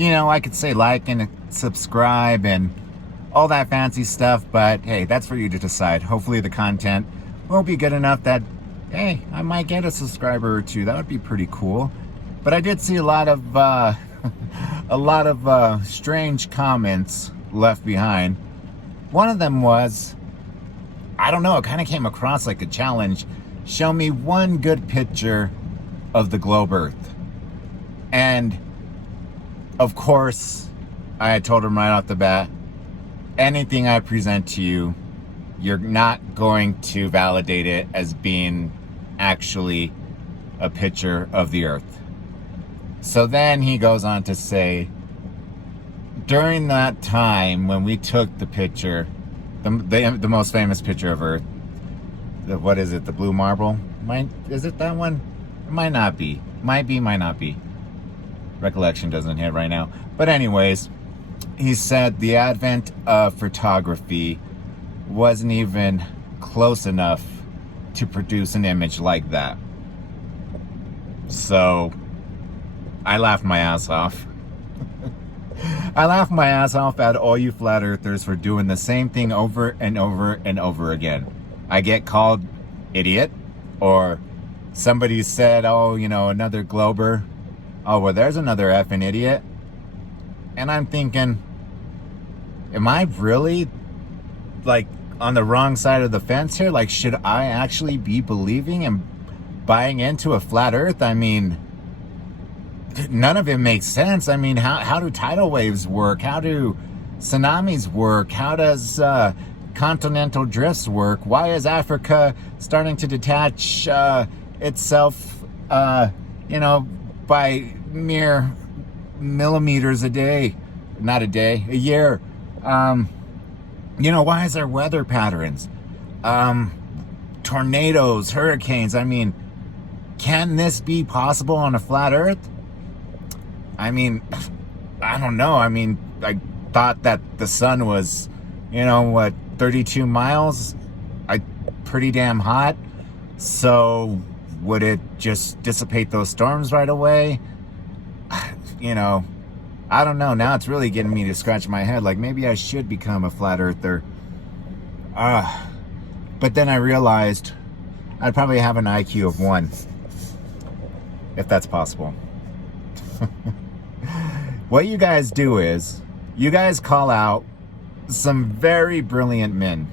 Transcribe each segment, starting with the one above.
I could say like and subscribe and all that fancy stuff, but hey, that's for you to decide. Hopefully the content will be good enough that, hey, I might get a subscriber or two. That would be pretty cool. But I did see a lot of strange comments left behind. One of them was, I don't know, it kind of came across like a challenge. Show me one good picture of the globe Earth. And of course, I told him right off the bat, anything I present to you, you're not going to validate it as being actually a picture of the Earth. So then he goes on to say, during that time when we took the picture, the most famous picture of Earth, what is it, the blue marble? Is it that one? It might not be. Might be, might not be. Recollection doesn't hit right now. But anyways, he said the advent of photography wasn't even close enough to produce an image like that. So I laughed my ass off. I laughed my ass off at all you flat earthers for doing the same thing over and over and over again. I get called idiot, or somebody said, oh, another glober. Oh, well, there's another effing idiot. And I'm thinking, am I really like on the wrong side of the fence here? Like, should I actually be believing and buying into a flat earth? I mean, none of it makes sense. I mean, how do tidal waves work? How do tsunamis work? How does continental drifts work? Why is Africa starting to detach itself, by mere millimeters a day? Not a day, a year. Why is there weather patterns? Tornadoes, hurricanes. I mean, can this be possible on a flat earth? I mean, I don't know. I mean, I thought that the sun was, 32 miles? Pretty damn hot. So would it just dissipate those storms right away? I don't know. Now it's really getting me to scratch my head. Like, maybe I should become a flat earther. But then I realized I'd probably have an IQ of 1. If that's possible. What you guys do is, you guys call out some very brilliant men.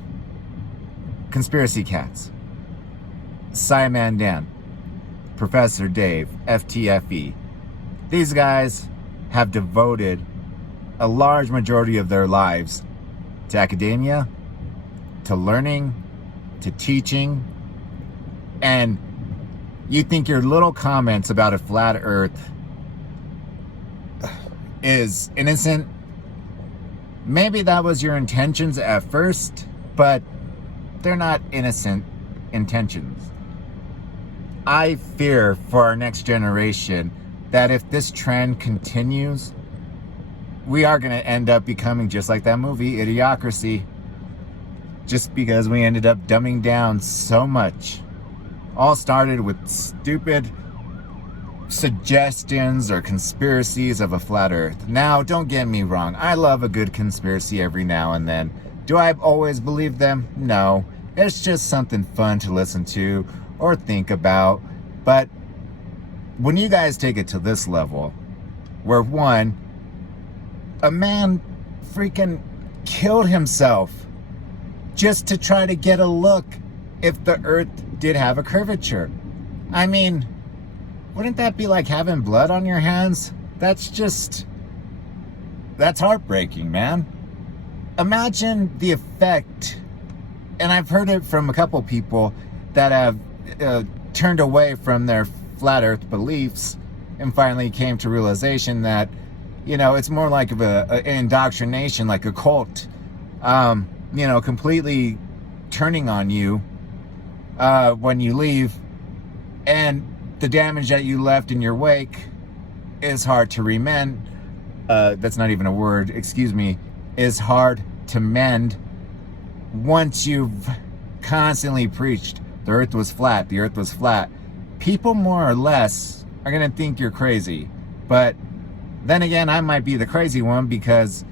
Conspiracy Cats. Simon Dan. Professor Dave. FTFE. These guys have devoted a large majority of their lives to academia, to learning, to teaching, and you think your little comments about a flat earth is innocent. Maybe that was your intentions at first, but they're not innocent intentions. I fear for our next generation that if this trend continues, we are going to end up becoming just like that movie, Idiocracy. Just because we ended up dumbing down so much. All started with stupid suggestions or conspiracies of a flat earth. Now, don't get me wrong. I love a good conspiracy every now and then. Do I always believe them? No. It's just something fun to listen to or think about. But when you guys take it to this level, where one, a man freaking killed himself just to try to get a look if the earth did have a curvature. I mean, wouldn't that be like having blood on your hands? That's heartbreaking, man. Imagine the effect, and I've heard it from a couple people that have turned away from their flat earth beliefs and finally came to realization that, it's more like an indoctrination, like a cult, completely turning on you when you leave, and the damage that you left in your wake is hard to remend. That's not even a word, excuse me, is hard to mend once you've constantly preached the earth was flat, the earth was flat. People more or less are going to think you're crazy, but Then again, I might be the crazy one, because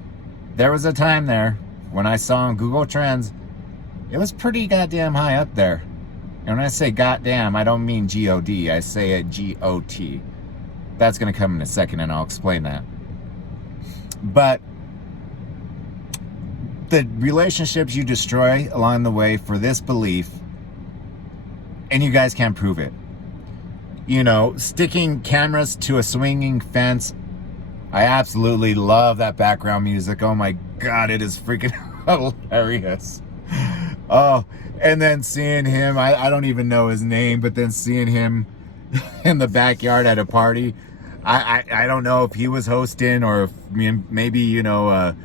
there was a time there when I saw on Google Trends, it was pretty goddamn high up there. And when I say goddamn, I don't mean G-O-D, I say it G-O-T. That's going to come in a second, and I'll explain that. But the relationships you destroy along the way for this belief, and you guys can't prove it. You know, sticking cameras to a swinging fence. I absolutely love that background music. Oh my God, it is freaking hilarious. Oh, and then seeing him, I don't even know his name, but then seeing him in the backyard at a party. I don't know if he was hosting, or if maybe, you know,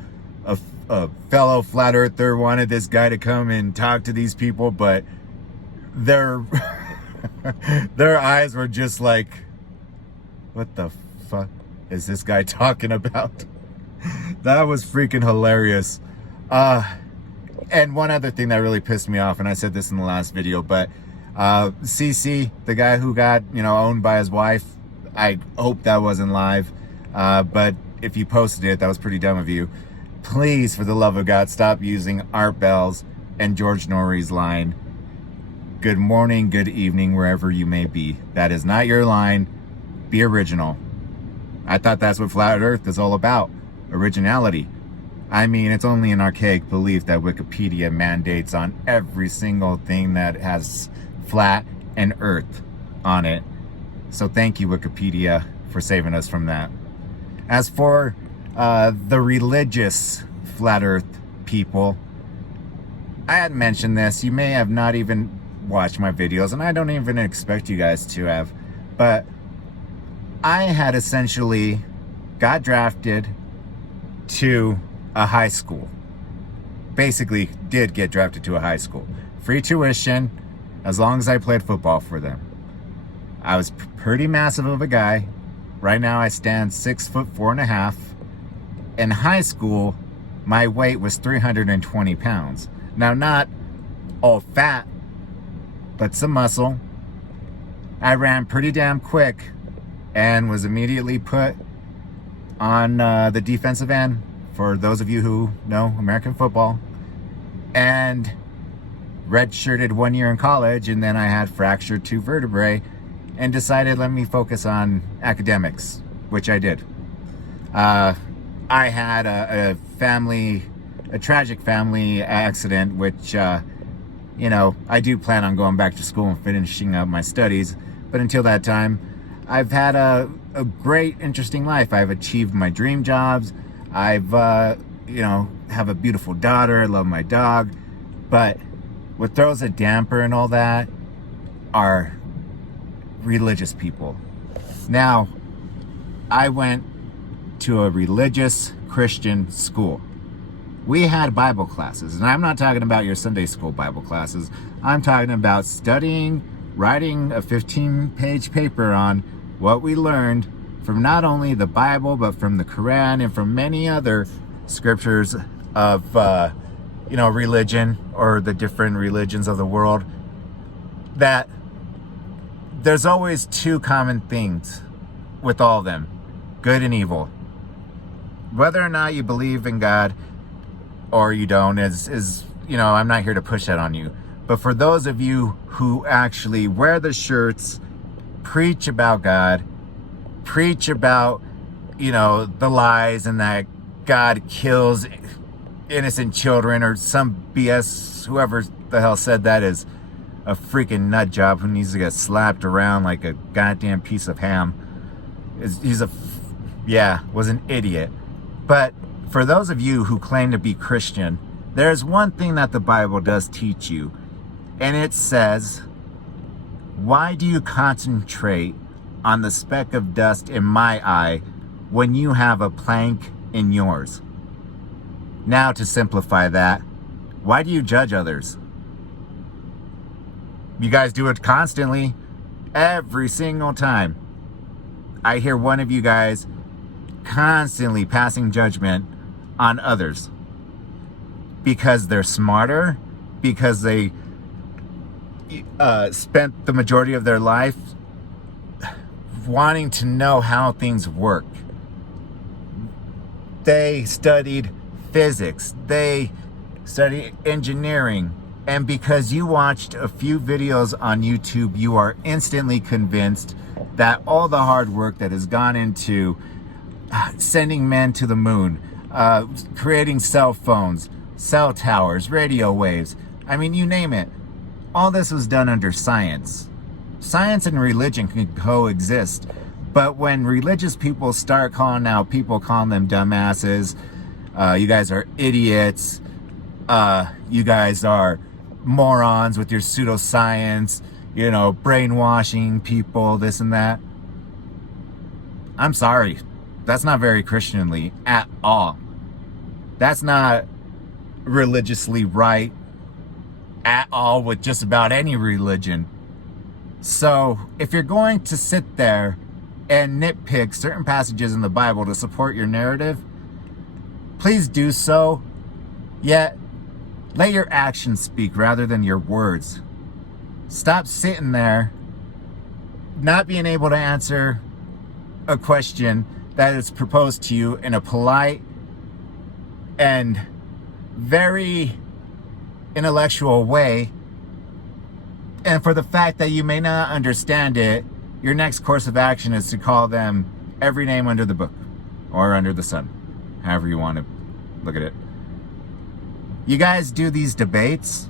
a fellow flat earther wanted this guy to come and talk to these people, but their eyes were just like, what the fuck is this guy talking about? That was freaking hilarious. And one other thing that really pissed me off, and I said this in the last video, but CC, the guy who got, you know, owned by his wife, I hope that wasn't live. But if you posted it, that was pretty dumb of you. Please, for the love of God, stop using Art Bell's and George Norrie's line, good morning, good evening, wherever you may be. That is not your line. Be original. I thought that's what Flat Earth is all about. Originality. I mean, it's only an archaic belief that Wikipedia mandates on every single thing that has flat and earth on it. So thank you, Wikipedia, for saving us from that. As for the religious Flat Earth people, I had mentioned this. You may have not even watched my videos, and I don't even expect you guys to have, but I had essentially got drafted to a high school. Basically did get drafted to a high school. Free tuition, as long as I played football for them. I was pretty massive of a guy. Right now I stand 6'4.5". In high school, my weight was 320 pounds. Now, not all fat, but some muscle. I ran pretty damn quick and was immediately put on the defensive end, for those of you who know American football, and redshirted 1 year in college, and then I had fractured 2 vertebrae and decided, let me focus on academics, which I did. I had a tragic family accident, which, you know, I do plan on going back to school and finishing up my studies. But until that time, I've had a great, interesting life. I've achieved my dream jobs. I've, you know, have a beautiful daughter. I love my dog. But what throws a damper and all that are religious people. Now, I went to a religious Christian school. We had Bible classes, and I'm not talking about your Sunday school Bible classes. I'm talking about studying, writing a 15-page paper on what we learned from not only the Bible, but from the Quran and from many other scriptures of, you know, religion, or the different religions of the world. That there's always 2 common things with all of them: good and evil. Whether or not you believe in God or you don't is, you know, I'm not here to push that on you. But for those of you who actually wear the shirts, preach about God, preach about, you know, the lies and that God kills innocent children or some BS, whoever the hell said that is a freaking nut job who needs to get slapped around like a goddamn piece of ham. Was an idiot. But for those of you who claim to be Christian, there's one thing that the Bible does teach you, and it says, why do you concentrate on the speck of dust in my eye when you have a plank in yours? Now, to simplify that, why do you judge others? You guys do it constantly, every single time. I hear one of you guys constantly passing judgment on others because they're smarter, because they spent the majority of their life wanting to know how things work. They studied physics. They studied engineering. And because you watched a few videos on YouTube, you are instantly convinced that all the hard work that has gone into sending men to the moon, creating cell phones, cell towers, radio waves, I mean, you name it. All this was done under science. Science and religion can coexist. But when religious people start calling out people, calling them dumbasses, you guys are idiots, you guys are morons with your pseudoscience, you know, brainwashing people, this and that. I'm sorry. That's not very Christianly at all. That's not religiously right at all with just about any religion. So if you're going to sit there and nitpick certain passages in the Bible to support your narrative, please do so. Yet let your actions speak rather than your words. Stop sitting there not being able to answer a question that is proposed to you in a polite and very intellectual way. And for the fact that you may not understand it, your next course of action is to call them every name under the book or under the sun, however you want to look at it. You guys do these debates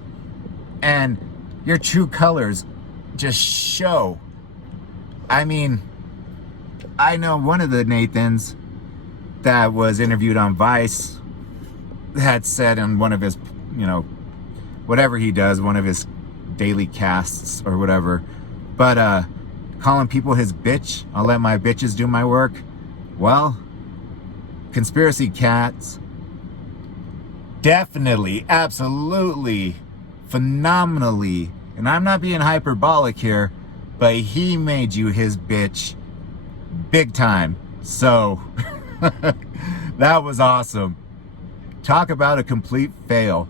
and your true colors just show. I mean, I know one of the Nathans that was interviewed on Vice had said in one of his, you know, whatever he does, one of his daily casts or whatever, but calling people his bitch, I'll let my bitches do my work. Well, conspiracy cats, definitely, absolutely, phenomenally, and I'm not being hyperbolic here, but he made you his bitch big time. So that was awesome. Talk about a complete fail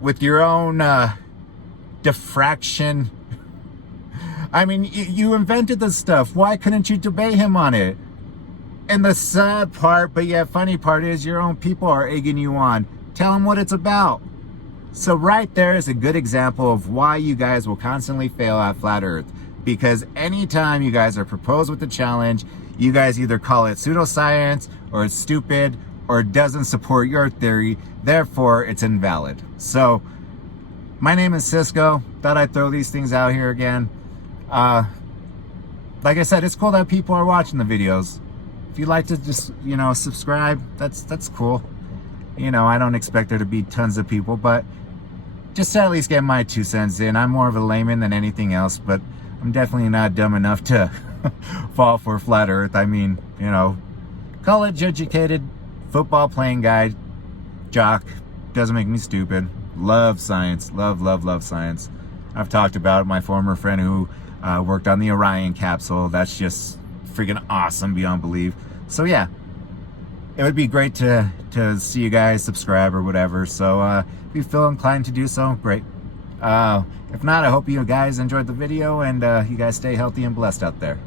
with your own diffraction. I mean, you invented this stuff. Why couldn't you debate him on it? And the sad part, but yet funny part, is your own people are egging you on. Tell them what it's about. So right there is a good example of why you guys will constantly fail at Flat Earth. Because anytime you guys are proposed with a challenge, you guys either call it pseudoscience, or it's stupid, or it doesn't support your theory, therefore it's invalid. So, my name is Cisco. Thought I'd throw these things out here again. Like I said, it's cool that people are watching the videos. If you'd like to just, you know, subscribe, that's cool. You know, I don't expect there to be tons of people, but just to at least get my 2 cents in. I'm more of a layman than anything else, but I'm definitely not dumb enough to fall for Flat Earth. I mean, you know, college educated, football playing guy, jock, doesn't make me stupid. Love science, love science. I've talked about my former friend who worked on the Orion capsule. That's just freaking awesome beyond belief. So yeah, it would be great to see you guys subscribe or whatever. So if you feel inclined to do so, great. If not, I hope you guys enjoyed the video and you guys stay healthy and blessed out there.